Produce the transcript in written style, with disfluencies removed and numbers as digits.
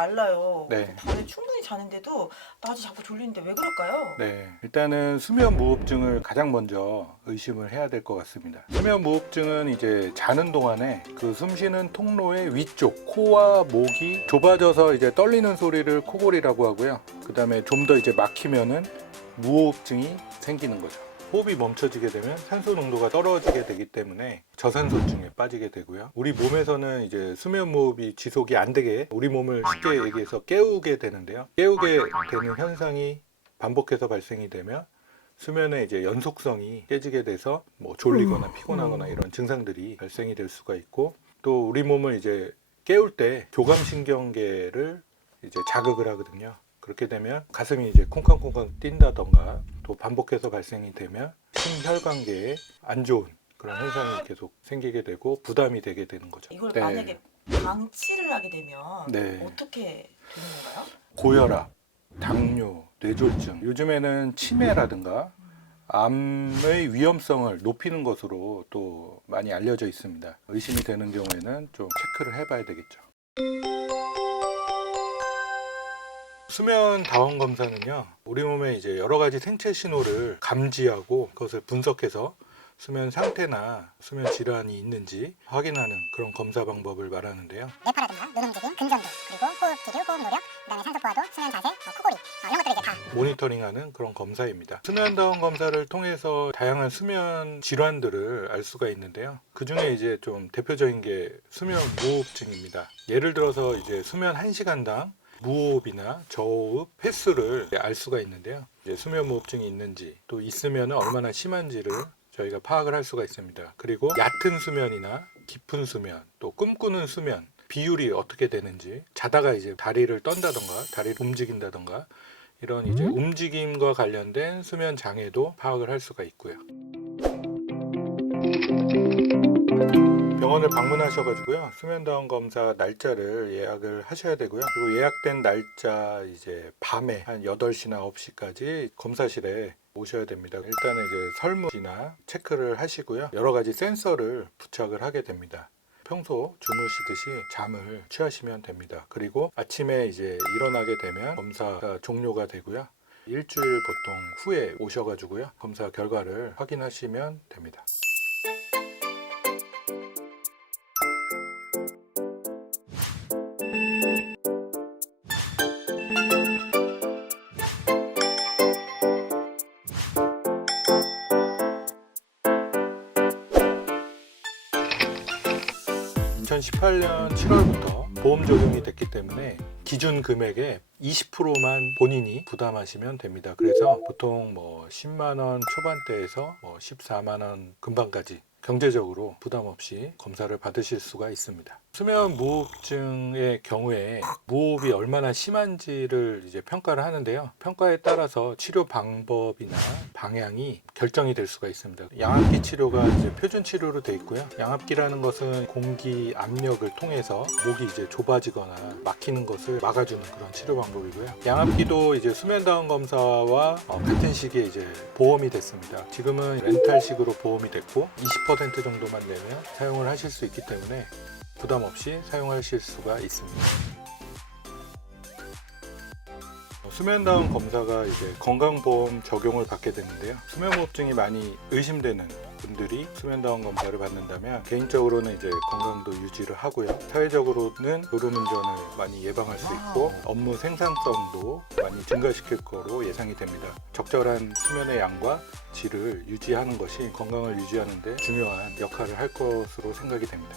알라요. 네. 밤에 충분히 자는데도 낮에 자꾸 졸리는데 왜 그럴까요? 네, 일단은 수면 무호흡증을 가장 먼저 의심을 해야 될 것 같습니다. 수면 무호흡증은 이제 자는 동안에 그 숨쉬는 통로의 위쪽 코와 목이 좁아져서 이제 떨리는 소리를 코골이라고 하고요. 그 다음에 좀 더 이제 막히면은 무호흡증이 생기는 거죠. 호흡이 멈춰지게 되면 산소 농도가 떨어지게 되기 때문에 저산소증에 빠지게 되고요. 우리 몸에서는 이제 수면 무호흡이 지속이 안 되게 우리 몸을 쉽게 얘기해서 깨우게 되는데요. 깨우게 되는 현상이 반복해서 발생이 되면 수면의 이제 연속성이 깨지게 돼서 뭐 졸리거나 피곤하거나 이런 증상들이 발생이 될 수가 있고, 또 우리 몸을 이제 깨울 때 교감신경계를 이제 자극을 하거든요. 그렇게 되면 가슴이 이제 쿵쾅쿵쾅 뛴다던가, 또 반복해서 발생이 되면 심혈관계에 안 좋은 그런 현상이 계속 생기게 되고 부담이 되게 되는 거죠. 이걸 네. 만약에 방치를 하게 되면 네. 어떻게 되는 건가요? 고혈압, 당뇨, 뇌졸중, 요즘에는 치매라든가 암의 위험성을 높이는 것으로 또 많이 알려져 있습니다. 의심이 되는 경우에는 좀 체크를 해봐야 되겠죠. 수면 다원 검사는요, 우리 몸에 이제 여러 가지 생체 신호를 감지하고 그것을 분석해서 수면 상태나 수면 질환이 있는지 확인하는 그런 검사 방법을 말하는데요. 뇌파라든가 눈 움직임, 근전도, 그리고 호흡 기류, 호흡 노력, 그다음에 산소 포화도, 수면 자세, 코골이 이런 것들을 이제 다 모니터링하는 그런 검사입니다. 수면다원 검사를 통해서 다양한 수면 질환들을 알 수가 있는데요. 그 중에 이제 좀 대표적인 게 수면 무호흡증입니다. 예를 들어서 이제 수면 1시간당 무호흡이나 저호흡 횟수를 알 수가 있는데요. 이제 수면 무호흡증이 있는지, 또 있으면 얼마나 심한지를 저희가 파악을 할 수가 있습니다. 그리고 얕은 수면이나 깊은 수면, 또 꿈꾸는 수면 비율이 어떻게 되는지, 자다가 이제 다리를 떤다던가 다리를 움직인다던가 이런 이제 움직임과 관련된 수면 장애도 파악을 할 수가 있고요. 병원을 방문하셔가지고요, 수면다원 검사 날짜를 예약을 하셔야 되고요. 그리고 예약된 날짜 이제 밤에 한 8시나 9시까지 검사실에 오셔야 됩니다. 일단은 이제 설문이나 체크를 하시고요. 여러 가지 센서를 부착을 하게 됩니다. 평소 주무시듯이 잠을 취하시면 됩니다. 그리고 아침에 이제 일어나게 되면 검사가 종료가 되고요. 일주일 보통 후에 오셔가지고요, 검사 결과를 확인하시면 됩니다. (2018년 7월부터) 보험 적용이 됐기 때문에 기준 금액의 20%만 본인이 부담하시면 됩니다. 그래서 보통 뭐 10만 원 초반대에서 뭐 14만 원 근방까지 경제적으로 부담 없이 검사를 받으실 수가 있습니다. 수면 무호흡증의 경우에 무호흡이 얼마나 심한지를 이제 평가를 하는데요. 평가에 따라서 치료 방법이나 방향이 결정이 될 수가 있습니다. 양압기 치료가 이제 표준 치료로 되어 있고요. 양압기라는 것은 공기 압력을 통해서 목이 이제 좁아지거나 막히는 것을 막아주는 그런 치료 방법이고요. 양압기도 이제 수면다원 검사와 같은 시기에 이제 보험이 됐습니다. 지금은 렌탈식으로 보험이 됐고 20% 정도만 내면 사용을 하실 수 있기 때문에 부담 없이 사용하실 수가 있습니다. 수면다원 검사가 이제 건강보험 적용을 받게 되는데요. 수면무호흡증이 많이 의심되는 분들이 수면다원 검사를 받는다면 개인적으로는 이제 건강도 유지를 하고요. 사회적으로는 졸음운전을 많이 예방할 수 있고 업무 생산성도 많이 증가시킬 거로 예상이 됩니다. 적절한 수면의 양과 질을 유지하는 것이 건강을 유지하는 데 중요한 역할을 할 것으로 생각이 됩니다.